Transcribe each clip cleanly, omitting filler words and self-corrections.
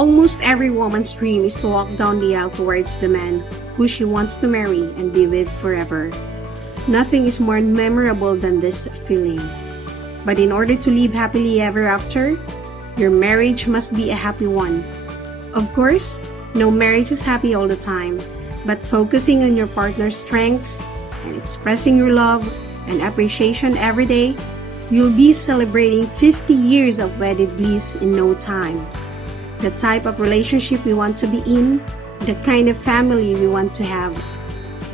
Almost every woman's dream is to walk down the aisle towards the man who she wants to marry and be with forever. Nothing is more memorable than this feeling. But in order to live happily ever after, your marriage must be a happy one. Of course, no marriage is happy all the time, but focusing on your partner's strengths and expressing your love and appreciation every day, you'll be celebrating 50 years of wedded bliss in no time. The type of relationship we want to be in, the kind of family we want to have.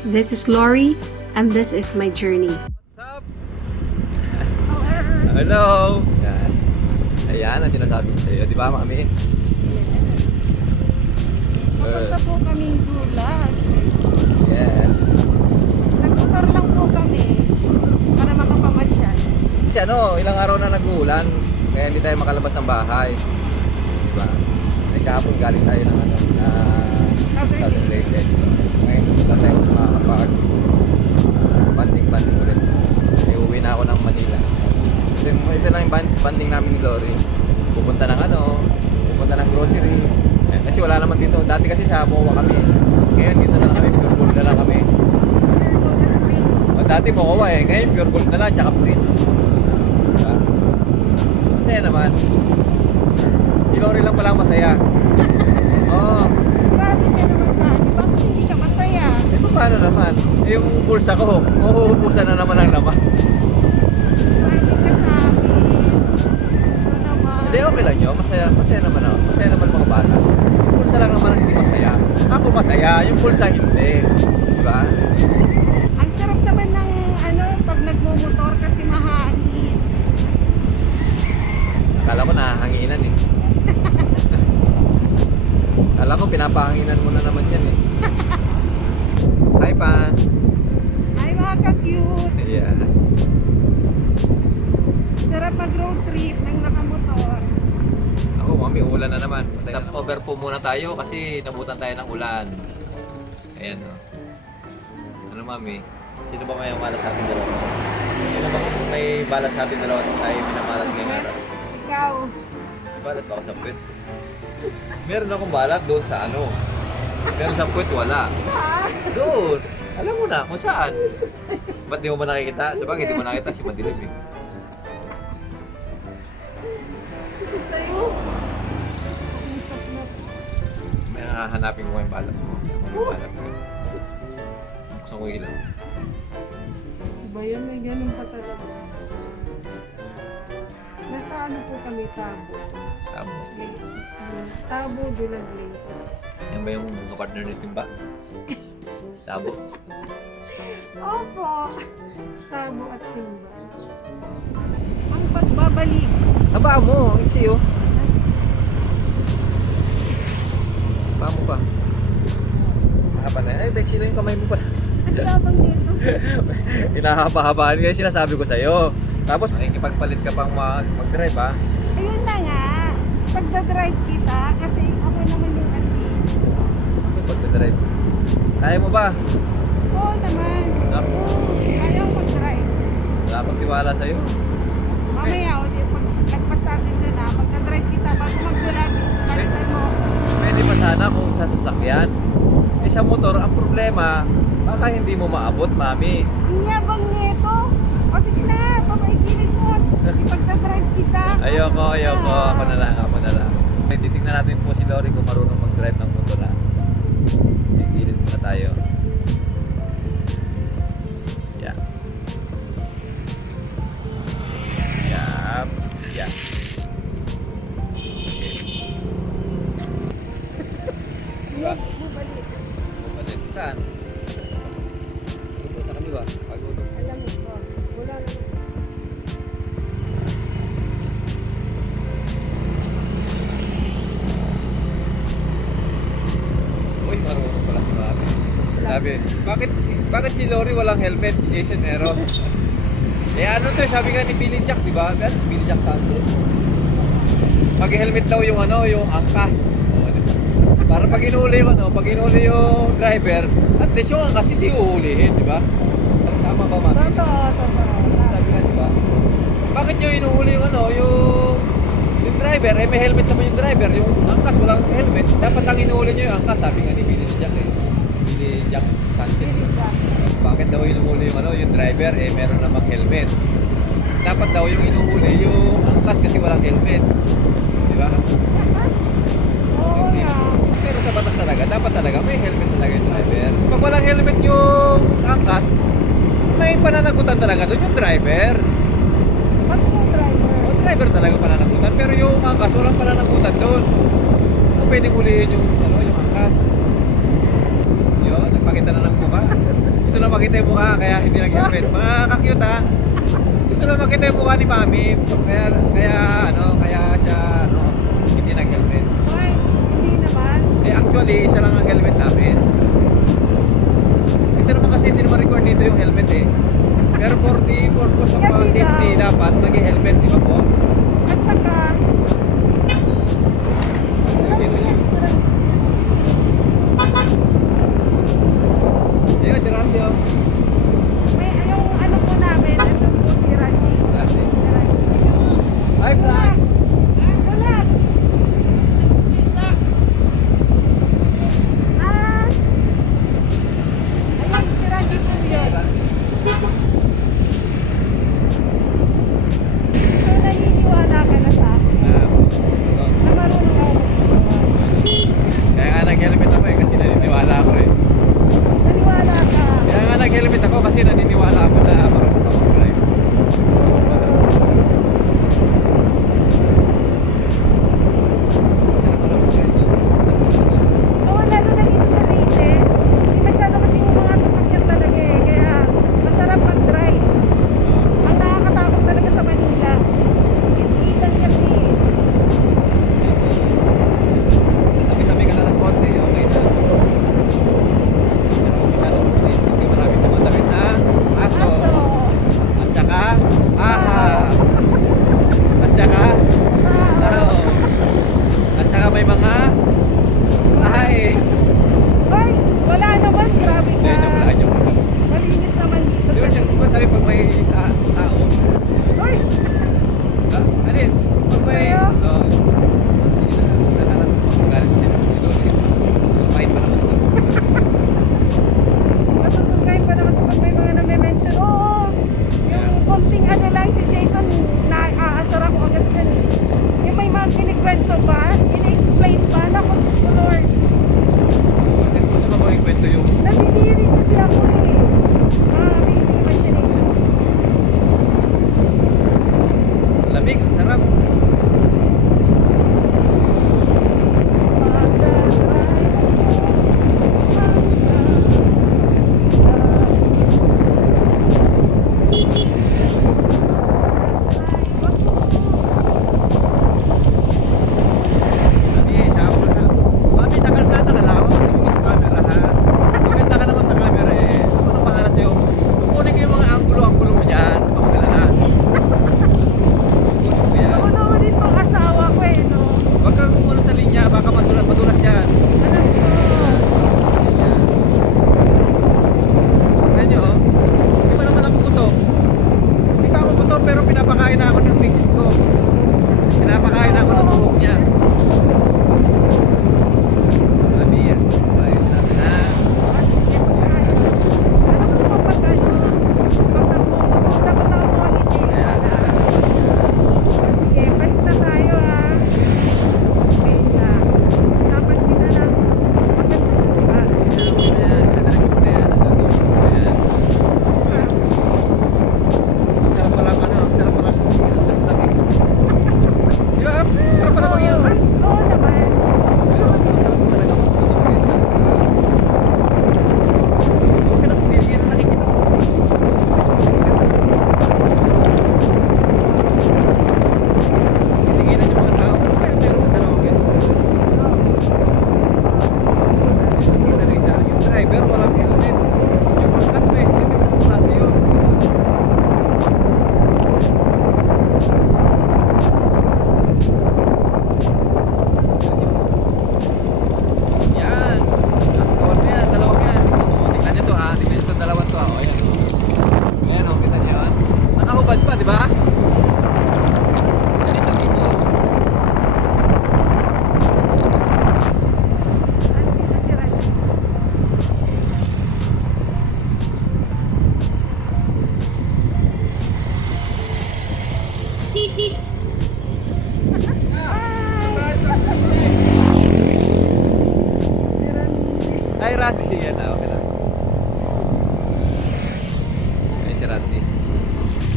This is Lori, and this is my journey. What's up? Hello! Yan. Ayan ang sinasabi ko sa iyo. Di ba, mami? Papunta po kaming gulat. Yes. Nagmotor lang po kami para makapamasyal. Kasi ilang araw na nag-uulan. Kaya hindi tayo makalabas ng bahay. Diba? Ay kahapon galing tayo ng Southern Leyte. Ngayon gusto tayo makakapag banding ulit. Ay uwi na ako ng Manila. Kasi ito lang yung banding namin ni Lori. Pupunta ng grocery. Kasi wala naman dito. Dati kasi sa MOA kami. Ngayon dito na lang kami. Pure gold na lang kami. Dati MOA Ngayon pure gold na lang. Tsaka Prince. Diba? Masaya naman. Si Lori lang palang masaya. Oo. Grabe ka naman Manny. Bakit hindi ka masaya? Paano naman? Yung bulsa ko, mahuhubusan na naman ang laman. Manny ka sa amin. Ano naman? Hindi, okay lang yun. Masaya naman ako. Masaya naman mga bata. Yung bulsa lang naman ang hindi masaya. Ako masaya, yung bulsa hindi. Diba? Ang sarap naman ng pag nagmumotor kasi mahangin. Akala ko nahahanginan eh. Akala ko pinapahanginan mo na naman yan eh. Hi, Pans! Ay mga ka-cute. Yeah. Sarap mag-road trip ng nakamotor. Ako, mami, ulan na naman. Stop over po muna tayo kasi nabutan tayo ng ulan. Ayan o. Ano, mami? Sino ba may umalas sa ating dalawa? Sino ba may balat sa ating dalawa tayo minamalas ngayong araw? Ikaw. May balat ba ako sa puwet? Meron akong balat doon sa Pero sa puwet wala. Saan? Doon! Alam mo na kung saan. Ba't di mo ba nakikita? Sabagay, di mo nakikita si madilim eh. Ito sa'yo. Usap na. May hahanapin ko yung balat mo. Yung balat mo. Buksan ko yung ilaw. Diba yan? May ganun pa talaga. Nasa po kami, Tabo. Tama. Tabo, Dulag Leyte. Yan ba yung kapartner ni Timba? Tabo. Opo. Tabo at Timba. Ang pagbabalik. Haba mo, iksi oh. Haba mo pa. Haba na. Ay, Bexy lang yung kamay mo pa. Ang labang dito. Hinahaba-habaan kasi sinasabi ko sa'yo. Tapos makikipagpalit ka pang mag-drive ha. Ayun na nga. Pagdadrive kita, kasi ako naman yung Pagdadrive. Kaya mo ba? Oo naman. Ako. Ayaw mag-drive. Wala akong tiwala sa'yo. Mamaya, pag nagpasabi na na, pagdadrive kita, bago magbulag, palitan mo. Pwede pa sana kung sa sasakyan. Eh sa motor, ang problema, baka hindi mo maabot, mami. Ang yabang nito. O sige na, papaigilid mo. Ipagdadrive kita. Ayoko. Ako na lang. Titignan natin po si Lori kung marunong mag-drive ng motor ha. May gilid muna tayo. Yeah. Yeah. Diba? Bubalik. Bumalik. Saan? Dito sa kaliwa. Pagulo. Alam mo, wala naman. Uy, marunong pala si Mami. Sabi, bakit si Lori walang helmet, si Jason meron? Sabi nga ni Billy Jack, di ba? Billy Jack Santos. Mag-helmet daw yung yung angkas. Diba? Para pag inuli yung driver, at least yung angkas hindi uulihin, di ba? Tama ba, Mami? Totoo. Sabi nga, di ba? Bakit nyo inuuli yung driver, eh may helmet naman yung driver. Yung angkas walang helmet. Dapat ang inuuli nyo yung angkas, sabi nga ni Billy Jack eh. Billy Jack Sanchez. Bakit daw inuuli yung yung driver, eh meron namang helmet. Dapat daw yung inuuli yung angkas kasi walang helmet. Di ba? Oo nga. Pero sa batas talaga, dapat talaga may helmet talaga yung driver. Pag walang helmet yung angkas, may pananagutan talaga doon yung driver. Ba't mo driver? Yung driver talaga pananagutan, pero yung angkas walang pananagutan doon. Kung pwedeng ulihin yung yung angkas. Yun, nagpakita na ng mukha. Gusto lang makita yung mukha, kaya hindi nag-helmet. Mga ka-cute ha. Gusto lang makita yung mukha ni Mami. Kaya siya hindi nag-helmet. Why? Hindi naman. Eh actually, isa lang ang helmet namin. Ito naman kasi hindi naman record dito yung helmet eh. Pero for the purpose of Kasi safety, daw. dapat nag-helmet, di ba po? At saka, Dito niya. Ayun, si Randy oh. may yung ano po namin, ito po si Randy. Randy. Si Randy. Hi, Frank! Ulat! Ah! Ayun, si Randy po yun. So, naniniwala ka na sa akin. Yan na, okay na. Ay, si Randy.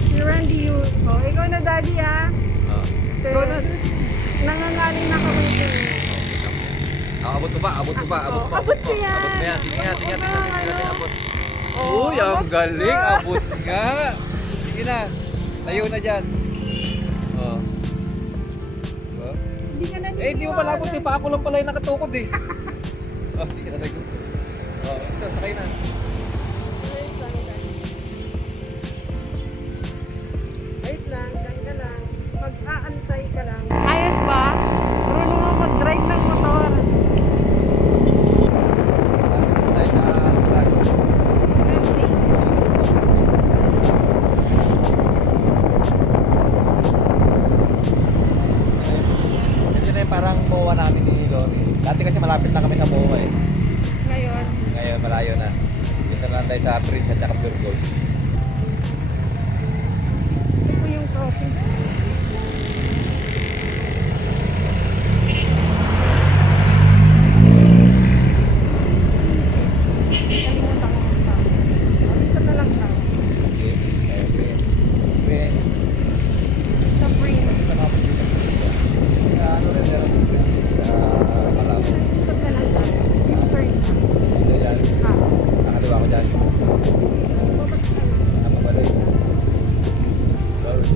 Si Randy yun. Oh, ikaw na daddy ah. Oh. Kasi Ikaw na. nangangaling na kami dun. Abot ko pa, abot ko pa, abot ko pa. Abot ko yan. Abot ko yan. Sige nga, sige nga. Tingnan natin, abot. Oh, Uy, ang abot galing. na. Abot nga. Sige na. Tayo na dyan. Oh. Oh. Hindi ka na Hindi mo pala abot. Pa ako lang pala yung nakatukod eh. Oh, sige na tayo. Oh, ito, sakay na. Wait lang, dyan ka lang. Mag-aantay ka lang. Ayos ba? Marunong mo mag-drive ng motor. Tayo sa truck. Ito na yung parang MOA namin ni Lori. Dati kasi malapit na kami sa MOA eh. Ngayon, Ngayon malayo na. Dito na lang tayo sa Prince at saka Pure Gold. ito po yung trophy. Kalimutan ko ang tao. Dito na lang tayo. Okay. Kaya Prince. Prince. Sa Prince. Sa mga Prince. Sa ano rin meron yung Prince sa Malabo. Dito na lang tayo. Yung turn. Dito yan. Ah. Nakaliwa ko dyan. Babalik tayo. Nakabalik. Sorry.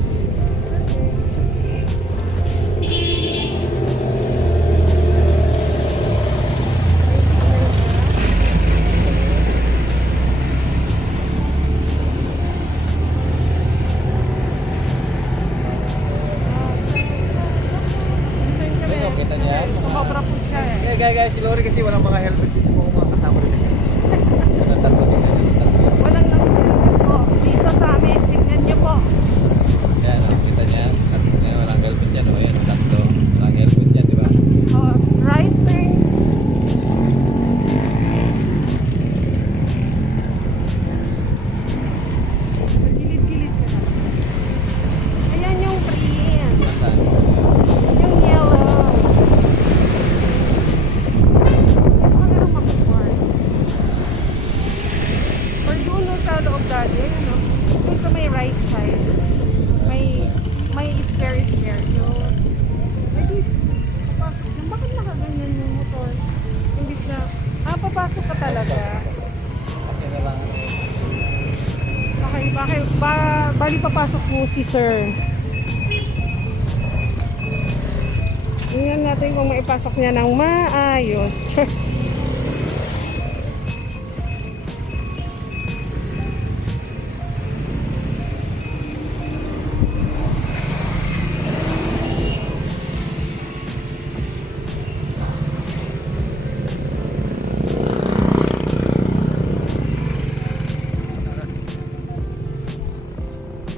Ayun, kita niya. Sumobra po siya eh. Gaya si Lori kasi walang mga helmet dito po mga kasama rin. Walang tatlo din yan. Tatlo. Walang helmet po. Dito sa amin, tignan niyo po. Yan, kita niya. Tatlo na yun. Walang helmet yan. O yan, tatlo. Walang helmet yan, di ba? Oh, right turn. Gilid-gilid ka na. Ayan yung green. Nasaan? Yung yellow. Ito ka lang mag-park. Or doon no, sa loob dati, ano? Doon sa may right side. May spare yun. Ay, di. Papasok yun. Bakit nakaganyan yung motor? Imbis na, papasok ka talaga. Okay na lang. Okay, bali papasok po si sir. Tingnan natin kung maipasok niya ng maayos.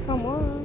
Come on.